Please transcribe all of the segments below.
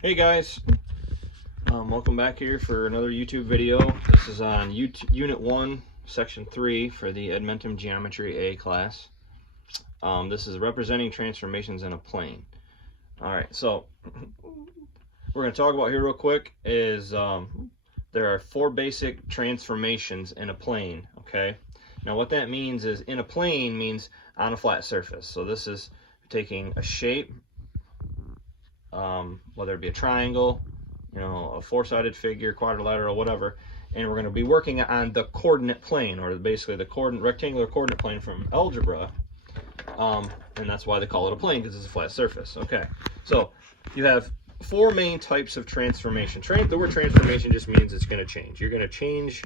Hey guys, welcome back here for another YouTube video. This is on Unit 1, Section 3 for the Edmentum Geometry A class. This is representing transformations in a plane. Alright, so we're going to talk about here real quick is there are 4 basic transformations in a plane, okay? Now what that means is in a plane means on a flat surface. So this is taking a shape, whether it be a triangle, a four-sided figure, quadrilateral, whatever, and we're going to be working on the coordinate plane, or basically the rectangular coordinate plane from algebra, and that's why they call it a plane, because it's a flat surface. Okay, so you have 4 main types of transformation. The word transformation just means it's going to change. You're going to change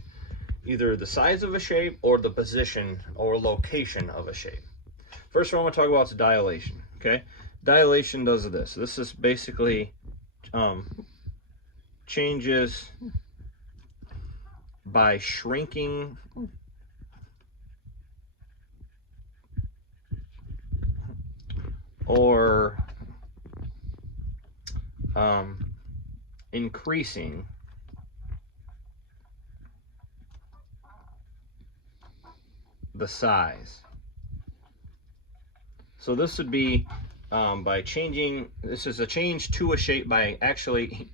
either the size of a shape or the position or location of a shape. First one I want to talk about is dilation. Okay, dilation does this. This is basically changes by shrinking or increasing the size. So this would be by changing, this is a change to a shape by actually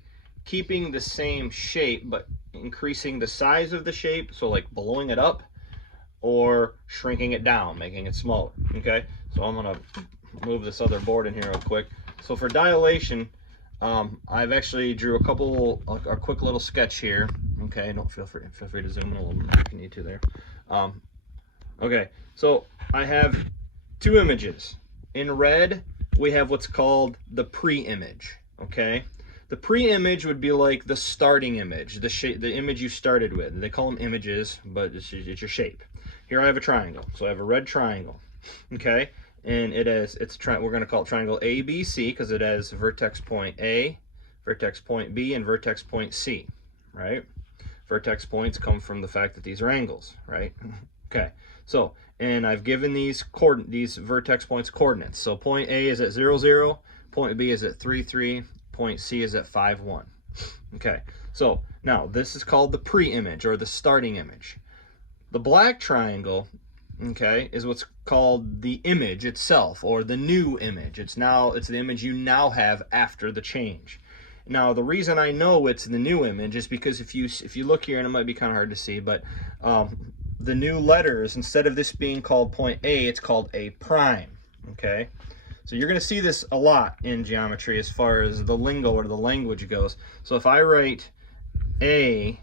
keeping the same shape but increasing the size of the shape, so like blowing it up or shrinking it down, making it smaller. Okay, so I'm gonna move this other board in here real quick. So for dilation, I've actually drew a quick little sketch here. Okay, don't feel free to zoom in a little more if you need to there. Okay, so I have 2 images. In red, we have what's called the pre-image. Okay, the pre-image would be like the starting image, the image you started with. They call them images, but it's your shape. Here I have a triangle, so I have a red triangle. Okay, and we're going to call it triangle ABC because it has vertex point A, vertex point B, and vertex point C. Right? Vertex points come from the fact that these are angles. Right? Okay, so, and I've given these vertex points coordinates. So point A is at 0, 0, point B is at 3, 3, point C is at 5, 1. Okay, so now this is called the pre-image or the starting image. The black triangle, okay, is what's called the image itself or the new image. It's the image you now have after the change. Now the reason I know it's the new image is because if you look here, and it might be kind of hard to see, but the new letters, instead of this being called point A, it's called A prime. Okay, so you're going to see this a lot in geometry as far as the lingo or the language goes. So if I write A,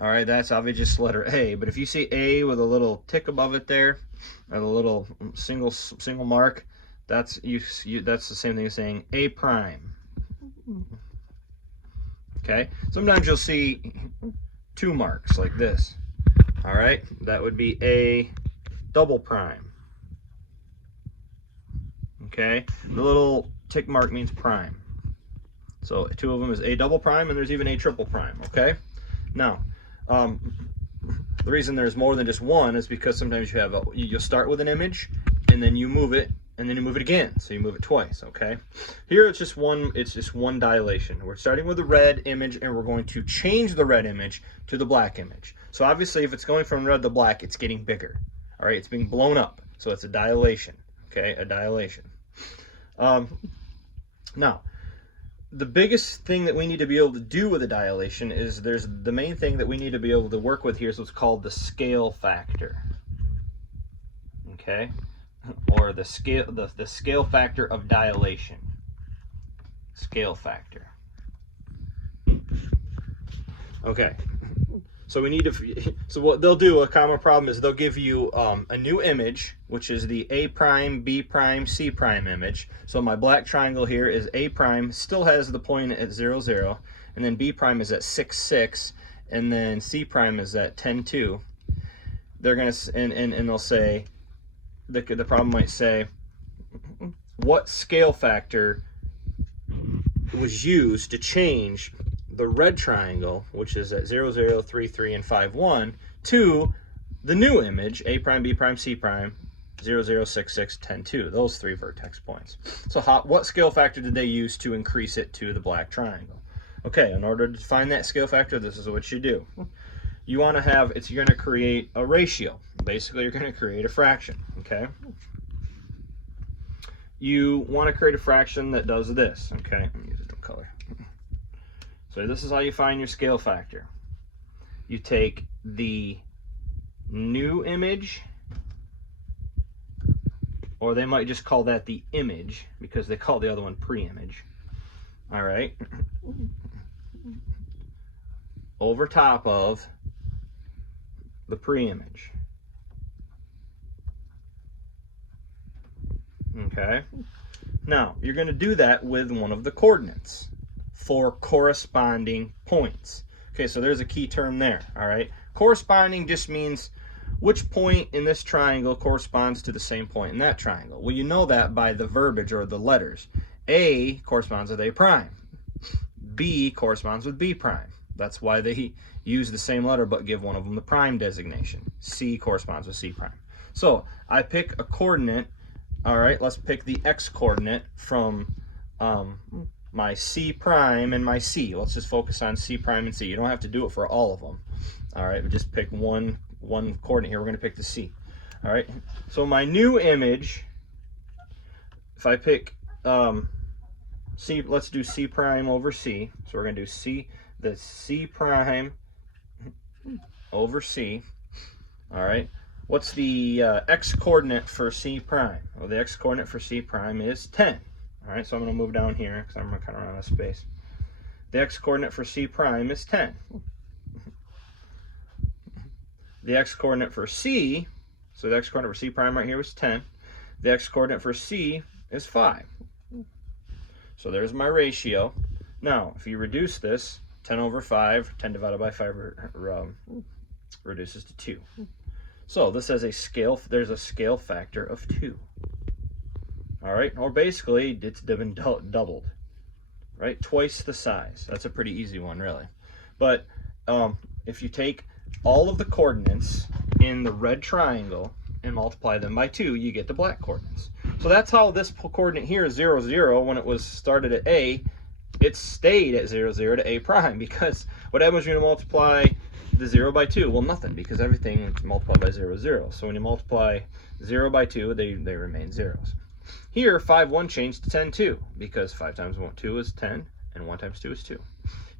all right, that's obviously just letter A, but if you see A with a little tick above it there, or a little single mark, that's the same thing as saying A prime. Okay, sometimes you'll see 2 marks like this. All right, that would be A double prime. Okay, the little tick mark means prime. So 2 of them is A double prime, and there's even A triple prime. Okay, now the reason there's more than just one is because sometimes you'll start with an image, and then you move it, and then you move it again, so you move it twice. Okay, here it's just one dilation. We're starting with the red image, and we're going to change the red image to the black image. So obviously if it's going from red to black, it's getting bigger. All right, it's being blown up, so it's a dilation. Okay, a dilation. Now the biggest thing that we need to be able to do with a dilation is the main thing that we need to be able to work with here is what's called the scale factor. Okay, or the scale factor of dilation. Scale factor. Okay, so what they'll do, a common problem is they'll give you a new image, which is the A prime, B prime, C prime image. So my black triangle here is A prime, still has the point at 0, 0, and then B prime is at 6, 6, and then C prime is at 10, 2. They're gonna and they'll say the problem might say, what scale factor was used to change the red triangle, which is at 0, 0, 3, 3, and 5, 1, to the new image, A prime, B prime, C prime, 0, 0, 6, 6, 10, 2, those 3 vertex points. So what scale factor did they use to increase it to the black triangle? Okay, in order to find that scale factor, this is what you do. You want to have, you're going to create a ratio. Basically, you're going to create a fraction, okay? You want to create a fraction that does this, okay? Let me use a different color. So this is how you find your scale factor. You take the new image, or they might just call that the image because they call the other one pre-image. All right. Over top of the pre-image. Okay. Now, you're going to do that with one of the coordinates for corresponding points. Okay, so there's a key term there, all right? Corresponding just means which point in this triangle corresponds to the same point in that triangle. Well, you know that by the verbiage or the letters. A corresponds with A prime. B corresponds with B prime. That's why they use the same letter but give one of them the prime designation. C corresponds with C prime. So I pick a coordinate. All right, let's pick the X coordinate from my C prime and my C. Let's just focus on C prime and C. You don't have to do it for all of them. All right, but just pick one coordinate here. We're going to pick the C. All right, so my new image, if I pick C, let's do C prime over C. So we're going to do the C prime over C. All right, what's the X coordinate for C prime? Well, the X coordinate for C prime is 10. All right, so I'm going to move down here because I'm kind of running out of space. The X coordinate for C prime is 10. The X coordinate for C, so the X coordinate for C prime right here was 10. The X coordinate for C is 5. So there's my ratio. Now, if you reduce this, 10 over 5, 10 divided by 5 reduces to 2. So this has a scale, there's a scale factor of 2. All right, or basically it's been doubled, right? Twice the size. That's a pretty easy one, really. But if you take all of the coordinates in the red triangle and multiply them by 2, you get the black coordinates. So that's how this coordinate here is 0, 0. When it was started at A, it stayed at 0, 0 to A prime, because what happens when you multiply the 0 by 2? Well, nothing, because everything is multiplied by 0, 0. So when you multiply 0 by 2, they remain zeros. Here, 5, 1 changed to 10, 2, because 5 times 2 is 10, and 1 times 2 is 2.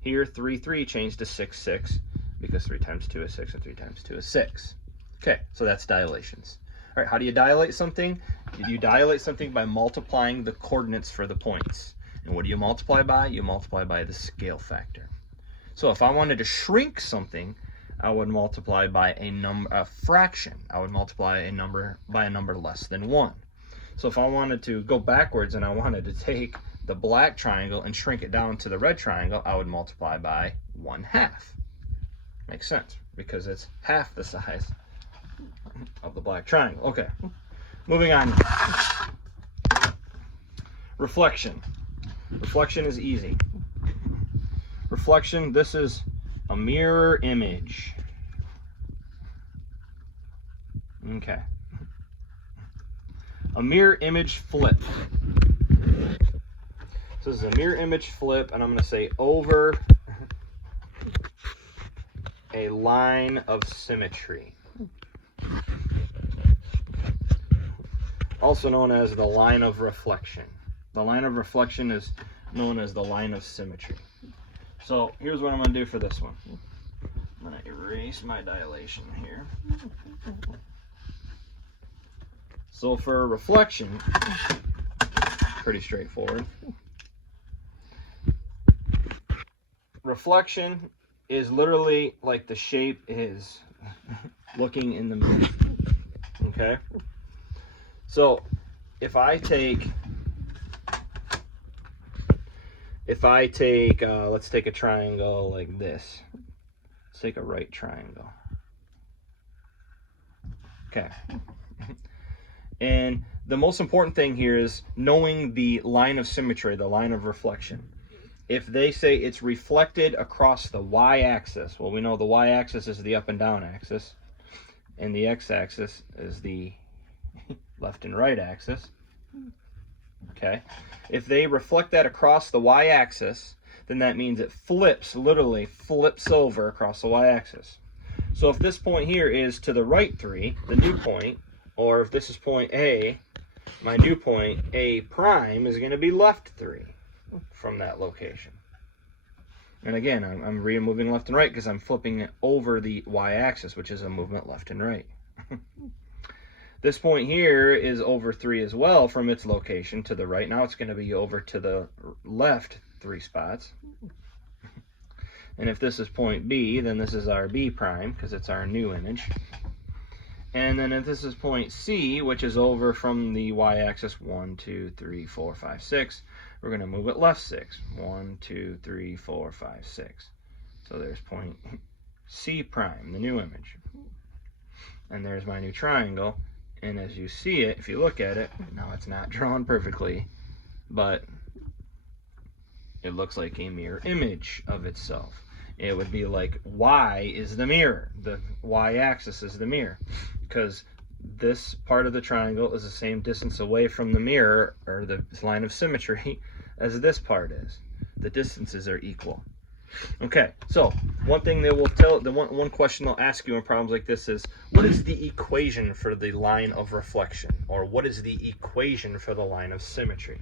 Here, 3, 3 changed to 6, 6, because 3 times 2 is 6, and 3 times 2 is 6. Okay, so that's dilations. All right, how do you dilate something? You dilate something by multiplying the coordinates for the points. And what do you multiply by? You multiply by the scale factor. So if I wanted to shrink something, I would multiply by a fraction. I would multiply a number by a number less than 1. So if I wanted to go backwards and I wanted to take the black triangle and shrink it down to the red triangle, I would multiply by 1/2. Makes sense, because it's half the size of the black triangle. Okay, moving on. Reflection. Reflection is easy. Reflection, this is a mirror image. Okay. A mirror image flip. So this is a mirror image flip, and I'm going to say over a line of symmetry. Also known as the line of reflection. The line of reflection is known as the line of symmetry. So here's what I'm going to do for this one. I'm going to erase my dilation here. So for reflection, pretty straightforward. Reflection is literally like the shape is looking in the mirror. Okay? So if I take, let's take a triangle like this. Let's take a right triangle. Okay. And the most important thing here is knowing the line of symmetry, the line of reflection. If they say it's reflected across the y-axis, well, we know the y-axis is the up and down axis, and the x-axis is the left and right axis. Okay, if they reflect that across the y-axis, then that means it flips, literally flips over across the y-axis. So if this point here is to the right 3, the new point, or if this is point A, my new point, A prime, is going to be left 3 from that location. And again, I'm moving left and right because I'm flipping it over the y-axis, which is a movement left and right. This point here is over 3 as well from its location to the right. Now it's going to be over to the left 3 spots. And if this is point B, then this is our B prime because it's our new image. And then if this is point C, which is over from the y-axis 1, 2, 3, 4, 5, 6, we're going to move it left 6. 1, 2, 3, 4, 5, 6. So there's point C prime, the new image. And there's my new triangle. And as you see it, if you look at it, now it's not drawn perfectly, but it looks like a mirror image of itself. It would be like Y is the mirror, the Y-axis is the mirror, because this part of the triangle is the same distance away from the mirror, or the line of symmetry, as this part is. The distances are equal. Okay, so one thing they will tell, one question they'll ask you in problems like this is, what is the equation for the line of reflection? Or what is the equation for the line of symmetry?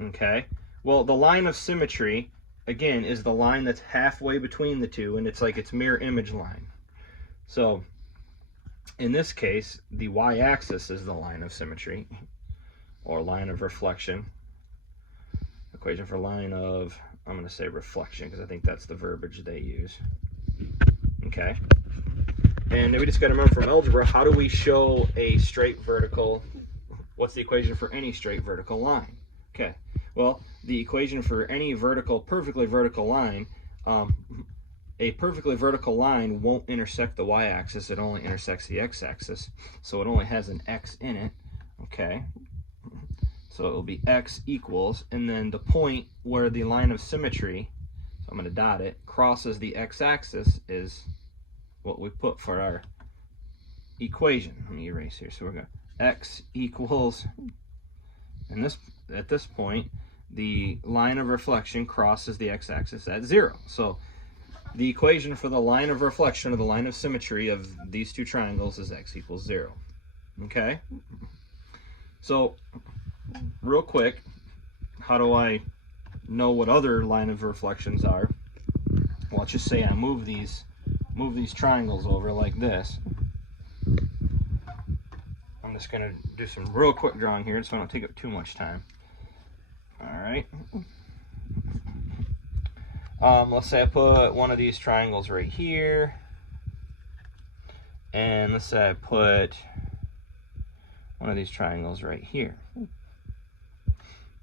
Okay, well, the line of symmetry, again, is the line that's halfway between the two, and it's like its mirror image line. So, in this case, the y-axis is the line of symmetry, or line of reflection. Equation for line of, I'm going to say reflection because I think that's the verbiage they use. Okay. And then we just got to remember from algebra, how do we show a straight vertical? What's the equation for any straight vertical line? Okay. Well, the equation for any perfectly vertical line, a perfectly vertical line won't intersect the y-axis. It only intersects the x-axis. So it only has an x in it. Okay. So it will be x equals, and then the point where the line of symmetry, so I'm going to dot it, crosses the x-axis is what we put for our equation. Let me erase here. So we're going to x equals, and at this point, the line of reflection crosses the x-axis at 0. So the equation for the line of reflection, or the line of symmetry of these two triangles, is x equals 0. Okay? So real quick, how do I know what other line of reflections are? Well, let's just say I move these triangles over like this. I'm just going to do some real quick drawing here so I don't take up too much time. All right. Let's say I put one of these triangles right here, and let's say I put one of these triangles right here.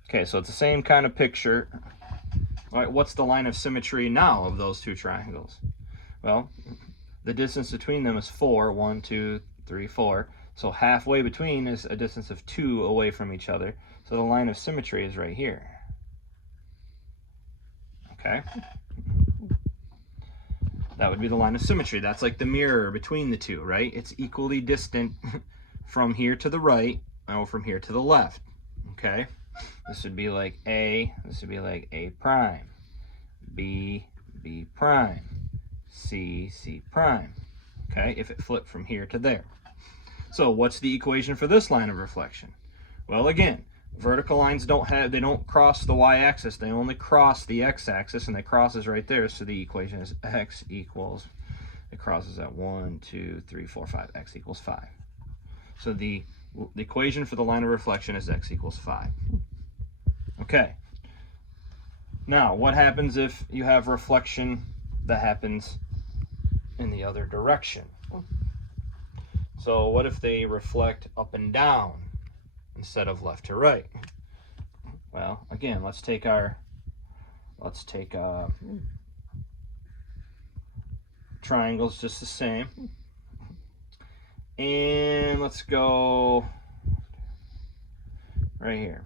Okay, so it's the same kind of picture. All right, what's the line of symmetry now of those two triangles? Well, the distance between them is 4. 1, 2, 3, 4. So halfway between is a distance of 2 away from each other. So the line of symmetry is right here. Okay? That would be the line of symmetry. That's like the mirror between the two, right? It's equally distant from here to the right, or from here to the left. Okay? This would be like A, this would be like A prime, B, B prime, C, C prime, okay, if it flipped from here to there. So what's the equation for this line of reflection? Well, again, vertical lines they don't cross the y-axis, they only cross the x-axis, and it crosses right there, so the equation is x equals, it crosses at 1, 2, 3, 4, 5, x equals 5. So the equation for the line of reflection is x equals 5. Okay. Now, what happens if you have reflection that happens in the other direction? So what if they reflect up and down instead of left to right? Well, again, let's take triangles just the same. And let's go right here.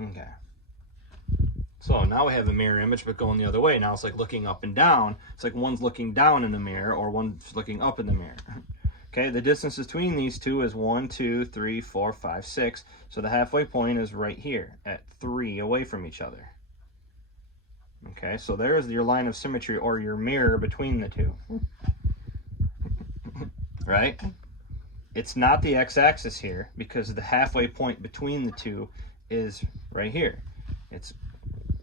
Okay. So now we have a mirror image, but going the other way. Now it's like looking up and down. It's like one's looking down in the mirror or one's looking up in the mirror. Okay, the distance between these two is 1, 2, 3, 4, 5, 6. So the halfway point is right here at 3 away from each other. Okay, so there's your line of symmetry or your mirror between the two. Right? It's not the x-axis here because the halfway point between the two is right here. It's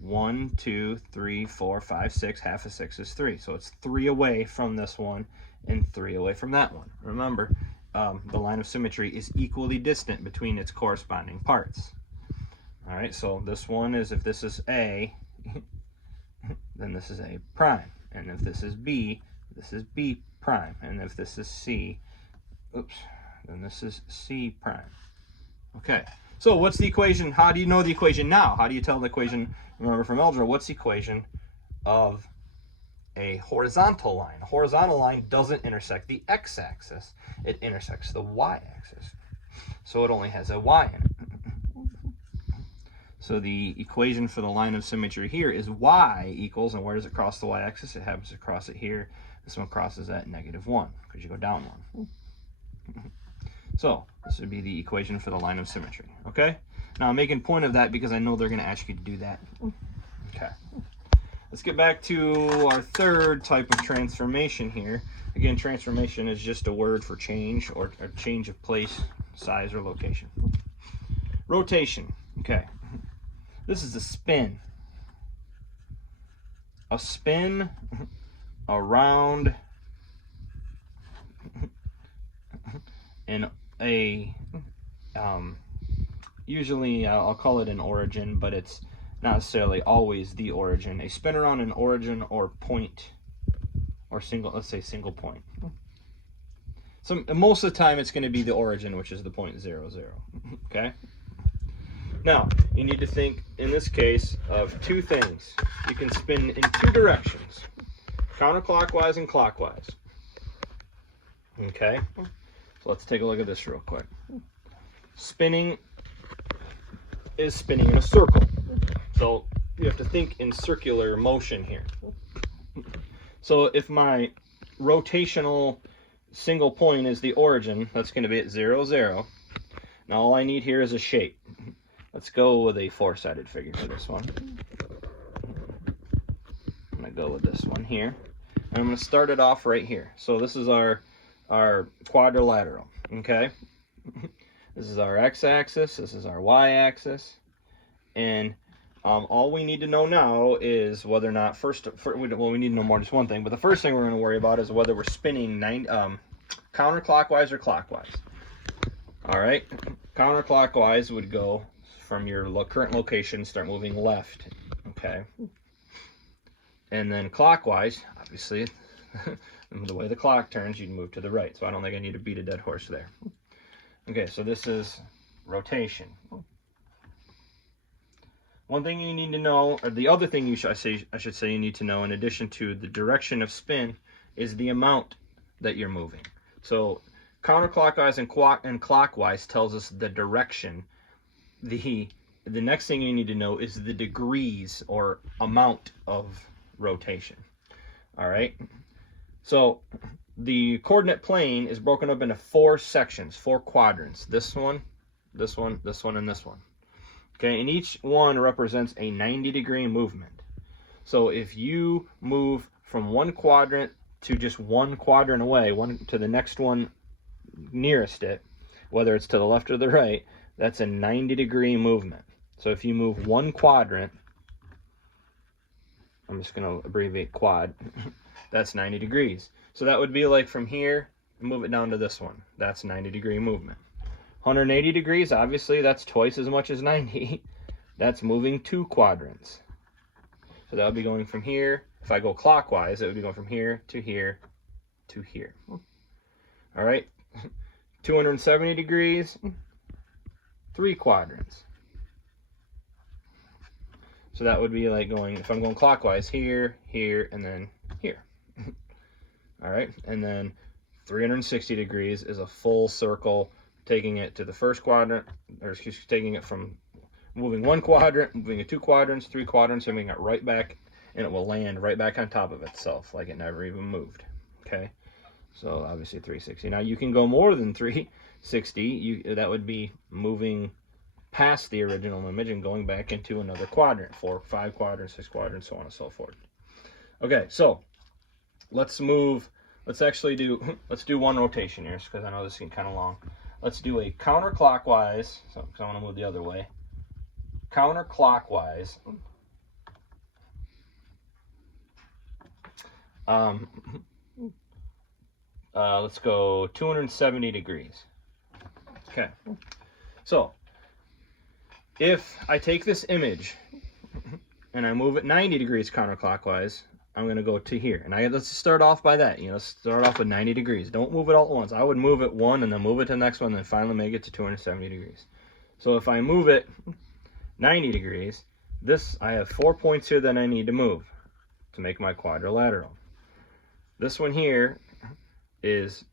1, 2, 3, 4, 5, 6. Half of 6 is 3. So it's 3 away from this one and 3 away from that one. Remember, the line of symmetry is equally distant between its corresponding parts. All right, so this one is, if this is A, then this is A prime. And if this is B, this is B prime. And if this is C, oops, then this is C prime. Okay, so what's the equation? How do you know the equation now? How do you tell the equation? Remember from algebra, what's the equation of a horizontal line? A horizontal line doesn't intersect the x-axis. It intersects the y-axis. So it only has a y in it. So the equation for the line of symmetry here is y equals, and where does it cross the y-axis? It happens to cross it here. This one crosses at -1 because you go down 1. So this would be the equation for the line of symmetry, okay? Now I'm making point of that because I know they're gonna ask you to do that. Okay. Let's get back to our third type of transformation here. Again, transformation is just a word for change or a change of place, size, or location. Rotation, okay. This is a spin. A spin around in a, usually I'll call it an origin, but it's not necessarily always the origin. A spin around an origin or point or single, let's say single point. So most of the time it's going to be the origin, which is the point 0, 0. Okay? Now, you need to think, in this case, of two things. You can spin in two directions, counterclockwise and clockwise. Okay? So let's take a look at this real quick. Spinning is spinning in a circle. So you have to think in circular motion here. So if my rotational single point is the origin, that's going to be at 0, 0. Now all I need here is a shape. Let's go with a 4-sided figure for this one. I'm going to go with this one here. And I'm going to start it off right here. So this is our quadrilateral, okay? This is our x-axis, this is our y-axis, and all we need to know now is whether or not, well, we need to know more than just one thing, but the first thing we're going to worry about is whether we're spinning counterclockwise or clockwise. All right, counterclockwise would go from your current location, start moving left, okay? And then clockwise, obviously, the way the clock turns, you'd move to the right. So I don't think I need to beat a dead horse there. Okay, so this is rotation. One thing you need to know, or the other thing I should say you need to know, in addition to the direction of spin, is the amount that you're moving. So counterclockwise and clockwise tells us the direction. The next thing you need to know is the degrees or amount of rotation. All right. So the coordinate plane is broken up into 4 sections, 4 quadrants. This one, this one, this one, and this one. Okay, and each one represents a 90-degree movement. So if you move from one quadrant to just one quadrant away, one to the next one nearest it, whether it's to the left or the right, that's a 90-degree movement. So if you move one quadrant, I'm just going to abbreviate quad, that's 90 degrees. So that would be like from here, move it down to this one. That's 90-degree movement. 180 degrees, obviously, that's twice as much as 90. That's moving 2 quadrants. So that would be going from here. If I go clockwise, it would be going from here to here to here. All right. 270 degrees, 3 quadrants. So that would be like going, if I'm going clockwise, here, here, and then here. All right. And then 360 degrees is a full circle, taking it to the first quadrant, or excuse me, taking it from moving one quadrant, moving it 2 quadrants, 3 quadrants, and moving it right back, and it will land right back on top of itself like it never even moved. Okay, so obviously 360. Now you can go more than 360. That would be moving past the original image and going back into another quadrant, 4, 5 quadrants, 6 quadrants, so on and so forth. Okay, so let's actually do one rotation here, because I know this is getting kind of long. Let's do a counterclockwise, because I want to move the other way. Counterclockwise. Let's go 270 degrees. Okay, so if I take this image and I move it 90 degrees counterclockwise, I'm going to go to here. And let's start off by that. Start off with 90 degrees. Don't move it all at once. I would move it one and then move it to the next one and then finally make it to 270 degrees. So if I move it 90 degrees, I have 4 points here that I need to move to make my quadrilateral. This one here is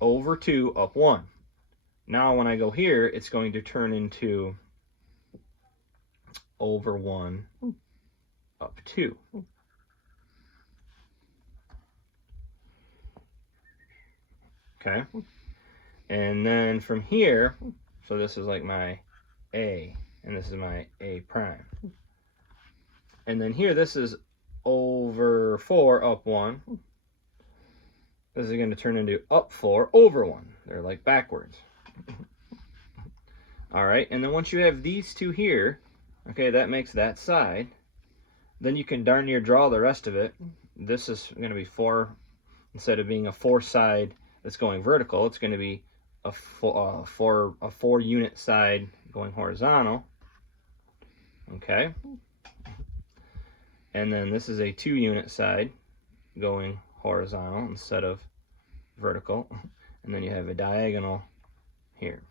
over 2, up 1. Now when I go here, it's going to turn into over 1, up 2. Okay, and then from here, so this is like my A, and this is my A prime. And then here, this is over 4, up 1. This is going to turn into up 4, over 1. They're like backwards. All right, and then once you have these two here, okay, that makes that side. Then you can darn near draw the rest of it. This is going to be 4, instead of being a 4 side that's going vertical, it's going to be a 4 unit side going horizontal. Okay, and then this is a 2 unit side going horizontal instead of vertical, and then you have a diagonal here.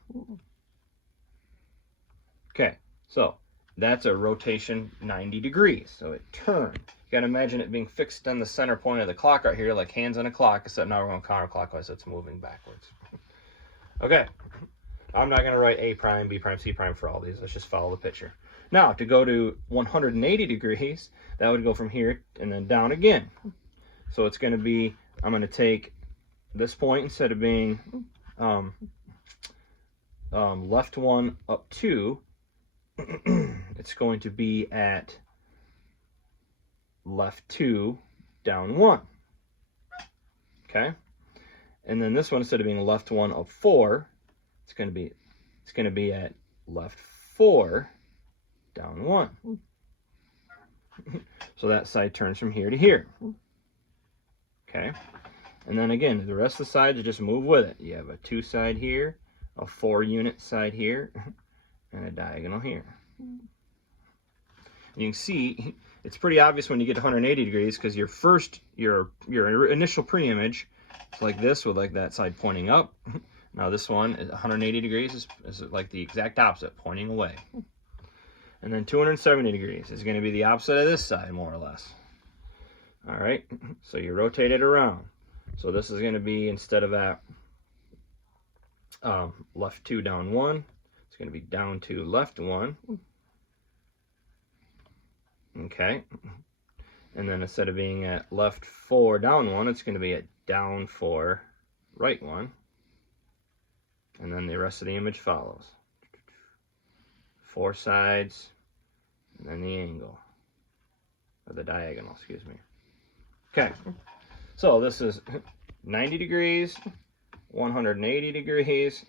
Okay, so that's a rotation 90 degrees, so it turned. You gotta imagine it being fixed on the center point of the clock right here, like hands on a clock, except now we're going counterclockwise, so it's moving backwards. Okay, I'm not gonna write A prime, B prime, C prime for all these. Let's just follow the picture. Now, to go to 180 degrees, that would go from here and then down again. So it's gonna be, I'm gonna take this point, instead of being left 1, up 2, it's going to be at left 2, down 1. Okay, and then this one, instead of being left 1, up 4, it's going to be at left 4, down 1. So that side turns from here to here. Okay, and then again, the rest of the sides just move with it. You have a 2 side here, a 4 unit side here, and a diagonal here. And you can see it's pretty obvious when you get to 180 degrees, because your initial pre-image is like this, with like that side pointing up. Now this one is 180 degrees is like the exact opposite, pointing away. And then 270 degrees is going to be the opposite of this side, more or less. All right, so you rotate it around. So this is going to be, instead of at left 2, down 1, it's going to be down 2, left 1. Okay, and then instead of being at left 4, down 1, it's going to be at down 4, right 1. And then the rest of the image follows. 4 sides, and then the angle, or the diagonal, excuse me. Okay, so this is 90 degrees, 180 degrees,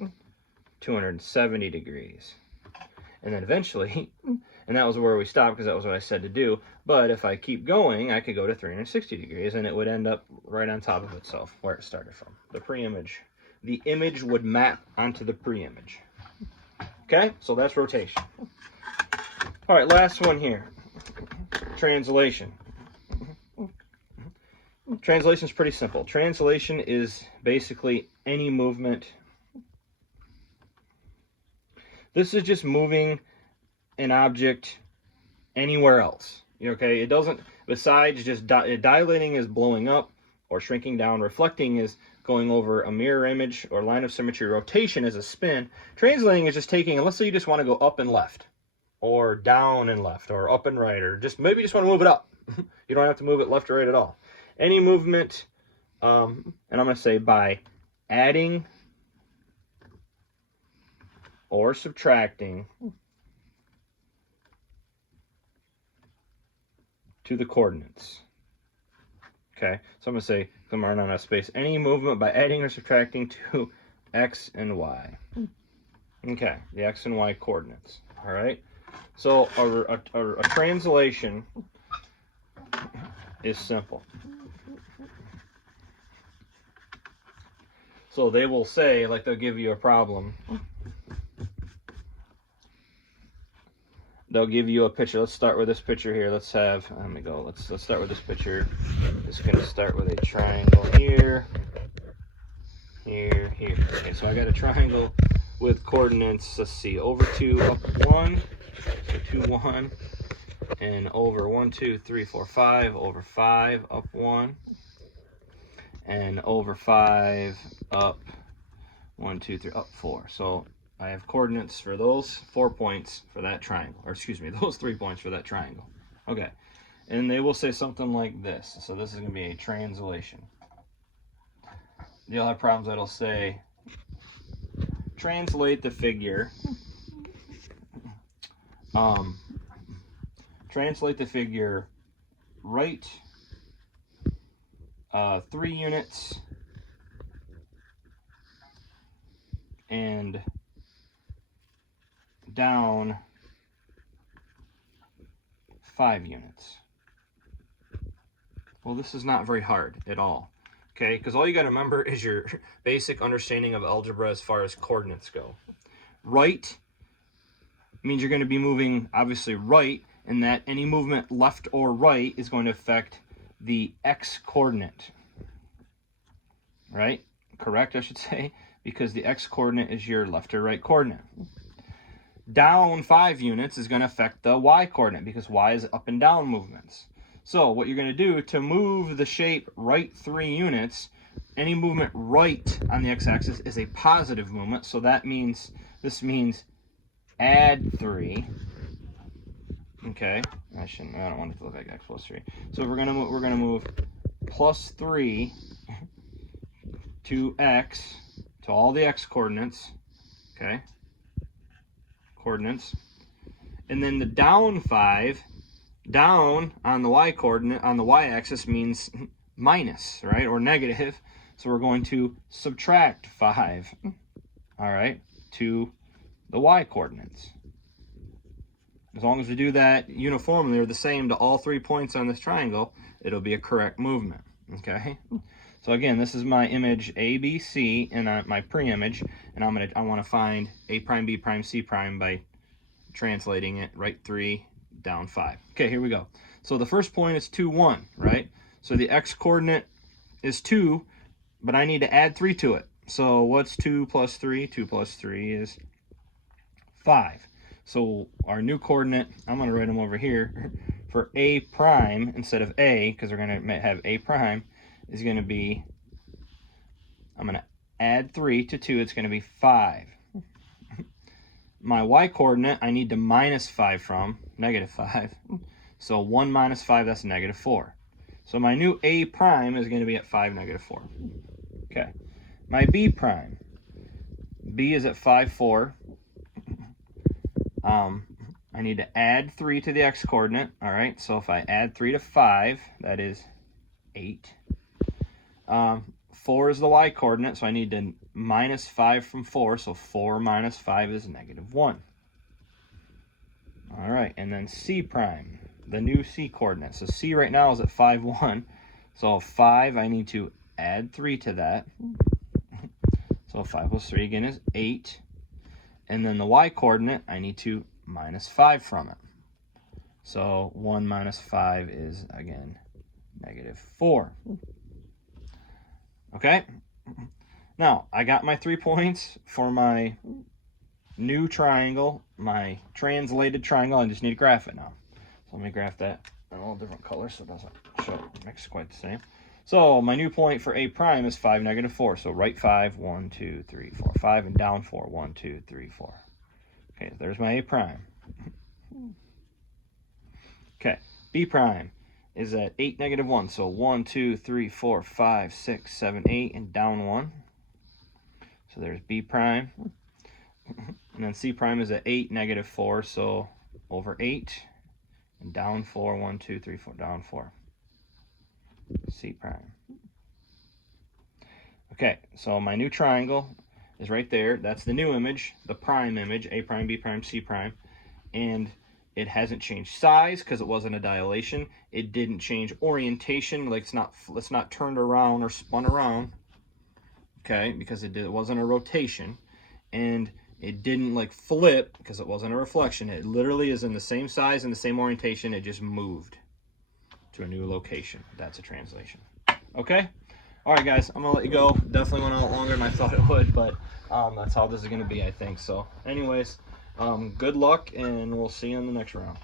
270 degrees. And then eventually, and that was where we stopped because that was what I said to do, but if I keep going, I could go to 360 degrees and it would end up right on top of itself, where it started from, the pre-image. The image would map onto the pre-image. Okay, so that's rotation. All right, last one here, translation. Translation is pretty simple. Translation is basically any movement. This is just moving an object anywhere else. Okay, it doesn't, besides just dilating is blowing up or shrinking down, reflecting is going over a mirror image or line of symmetry. Rotation is a spin. Translating is just taking, let's say you just want to go up and left, or down and left, or up and right, or just maybe you just want to move it up. You don't have to move it left or right at all. Any movement, and I'm going to say by adding or subtracting to the coordinates. Okay, so I'm going to say, come on a space, any movement by adding or subtracting to x and y. Okay, the x and y coordinates. All right, so a translation is simple. So they will say, like they'll give you a problem. They'll give you a picture. Let's start with this picture here. Let's have, let me go. Let's start with this picture. It's going to start with a triangle here, here, here. Okay, so I got a triangle with coordinates, let's see, over 2, up 1, so 2, 1, and over 1, 2, 3, 4, 5, over 5, up 1, and over 5, up 1, 2, 3, up 4. So I have coordinates for those 4 points for that triangle, or excuse me, those 3 points for that triangle. Okay, and they will say something like this. So this is going to be a translation. You'll have problems that'll say, translate the figure. Translate the figure right 3 units and down 5 units. Well, this is not very hard at all, okay? Because all you got to remember is your basic understanding of algebra as far as coordinates go. Right means you're going to be moving, obviously, right, and that any movement left or right is going to affect the x coordinate, right? Correct, I should say, because the x coordinate is your left or right coordinate. Down 5 units is going to affect the y coordinate because y is up and down movements. So what you're going to do to move the shape right 3 units, any movement right on the x-axis is a positive movement. So that means, this means add 3. Okay, I don't want it to look like x plus 3. So we're gonna move plus 3 to x, to all the x coordinates. Okay, coordinates, and then the down 5, down on the y coordinate, on the y-axis means minus, right, or negative. So we're going to subtract 5, all right, to the y coordinates. As long as we do that uniformly, they're the same to all 3 points on this triangle, it'll be a correct movement, okay? So again, this is my image A, B, C, and my pre-image, and I want to find A prime, B prime, C prime by translating it, right 3, down 5. Okay, here we go. So the first point is 2, 1, right? So the x coordinate is 2, but I need to add 3 to it. So what's 2 plus 3? 2 plus 3 is 5. So our new coordinate, I'm going to write them over here, for A prime instead of A, because we're going to have A prime, is going to be, I'm going to add 3 to 2, it's going to be 5. My y coordinate, I need to minus 5 from, negative 5. So 1 minus 5, that's negative 4. So my new A prime is going to be at 5, negative 4. Okay. My B prime, B is at 5, 4. I need to add 3 to the x coordinate. All right, so if I add 3 to 5, that is 8. 4 is the y coordinate, so I need to minus 5 from 4. So 4 minus 5 is negative 1. All right, and then C prime, the new C coordinate. So C right now is at 5, 1. So 5, I need to add 3 to that. So 5 plus 3 again is 8. And then the y coordinate, I need to minus 5 from it. So 1 minus 5 is, again, negative 4. Okay? Now, I got my 3 points for my new triangle, my translated triangle. I just need to graph it now. So let me graph that in a little different color so it doesn't mix quite the same. So my new point for A prime is 5, -4. So right 5, 1, 2, 3, 4, 5, and down 4, 1, 2, 3, 4. Okay, there's my A prime. Okay, B prime is at 8, -1. So 1, 2, 3, 4, 5, 6, 7, 8, and down 1. So there's B prime. And then C prime is at 8, -4. So over 8 and down 4, 1, 2, 3, 4, down 4. C prime. Okay, so my new triangle is right there. That's the new image, the prime image, A prime, B prime, C prime. And it hasn't changed size because it wasn't a dilation. It didn't change orientation, like it's not turned around or spun around, okay, because it wasn't a rotation. And it didn't like flip because it wasn't a reflection. It literally is in the same size and the same orientation. It just moved to a new location. That's a translation. Okay? All right, guys, I'm going to let you go. Definitely went out longer than I thought it would, but that's how this is going to be, I think. So anyways, good luck, and we'll see you in the next round.